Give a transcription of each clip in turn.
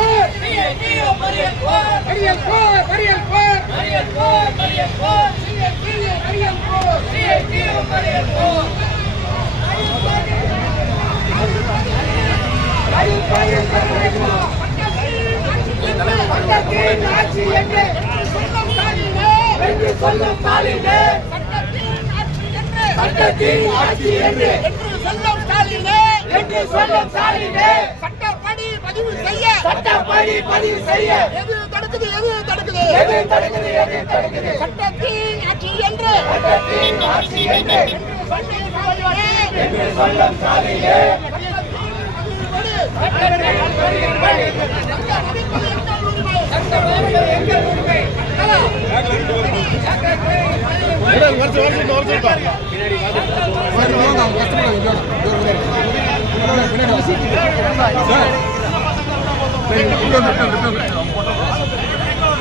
போர் மறியல் போர் மறியல் போர் மறியல் போர் மறியல் போர் மறியல் போர் மறியல் போர் மறியல் போர் சொல்லும் ஸ்டாலினே சட்டத்தின் ஆட்சி என்று சொல்லும் ஸ்டாலினே என்று சொல்லும் ஸ்டாலினே சட்டப்படி பதிவு செய்ய எது தடுக்குது சட்டத்தின் ஆட்சி என்று சொல்லும் ஸ்டாலினே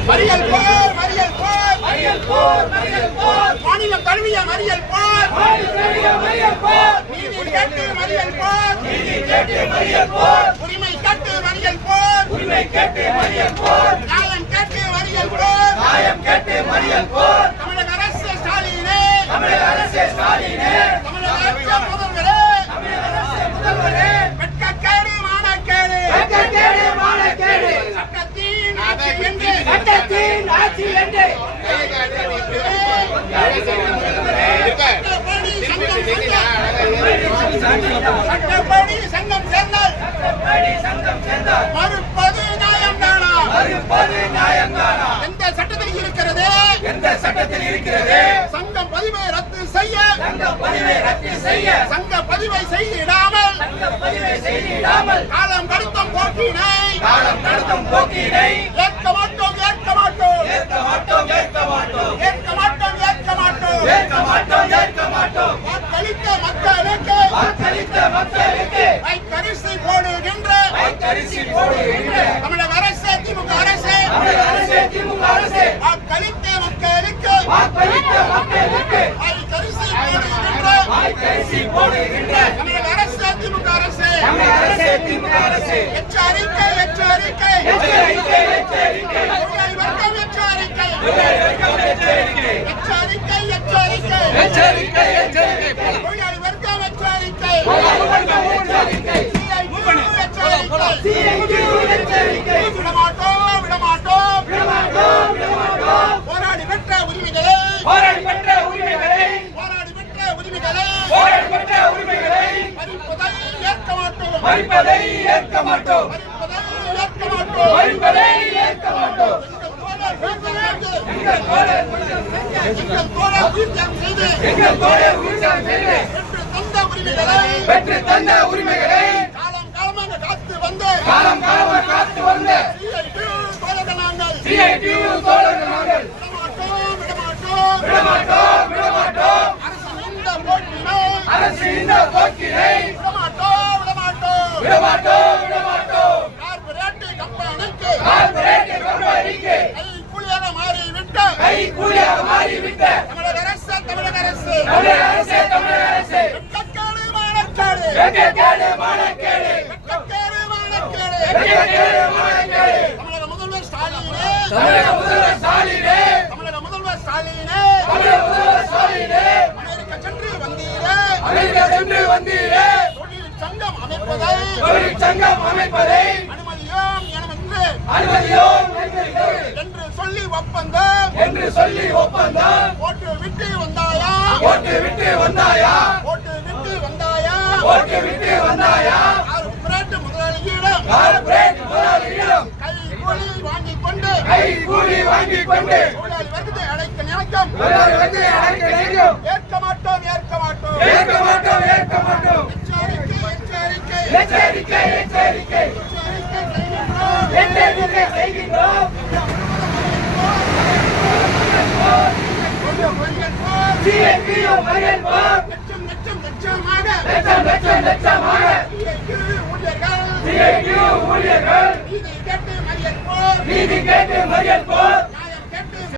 மறியல் போர் மறியல் போர் மறியல் போர் மறியல் போர் மாநிலம் தழுவிய மறியல் போர் நீதி கேட்டு மறியல் போர் உரிமை கேட்டு மறியல் போர் நியாயம் கேட்டு மறியல் போர் தமிழக அரசு ஸ்டாலினே தமிழக முதல்வரே வெட்கக்கேடு மானக்கேடு சட்டத்தின் ஆட்சி என்று சட்டப்படி சங்கம் சேர்ந்தால் மறுப்பது நியாயம்தானா எந்த சட்டத்தில் இருக்கிறது சங்கம் பதிவை ரத்து செய்ய சங்க பதிவை செய்திடாமல் காலம் கடத்தும் போக்கினை ஏற்க மாட்டோம் வாக்களித்த மக்களுக்கு கைக்கரிசி போடுகின்ற தமிழக அரசு திமுக அரசு வாக்களித்த மக்களுக்கு கைக்கரிசி போடுகின்ற தமிழக அரசு திமுக அரசு எச்சரிக்கை தொழிலாளி வர்க்கம் எச்சரிக்கை தொழிலாளி வர்க்கம் எச்சரிக்கை விடமாட்டோம் போராடி பெற்ற உரிமைகளை பறிப்பதை ஏற்க மாட்டோம் பெற்று தந்த உரிமைகளை காலம் காலமாக காத்து வந்த விடமாட்டோம் அரசு இந்த போக்கினை விடமாட்டோம் கார்ப்பரேட் கம்பெனிக்கு கை கூலியாக மாறிவிட்ட தமிழக அரசு வெட்கக்கேடு மானக்கேடு தமிழக முதல்வர் ஸ்டாலினே அமெரிக்கா சென்று வந்தீரே தொழில் சங்கம் அமைப்பதை அனுமதியோம் என்று சொல்லி ஒப்பந்தம் ஓட்டு விட்டு வந்தாயா கார்ப்பரேட் முதலாளியிடம் கை கூலி வாங்கிக் கொண்டு தொழிலாளி வர்க்கத்தை அழைக்க நினைக்கும் ஏற்க மாட்டோம் எச்சரிக்கை செய்கின்றோம் லட்சமாக ஊழியர்கள் நீதி கேட்டு மறியல் போர்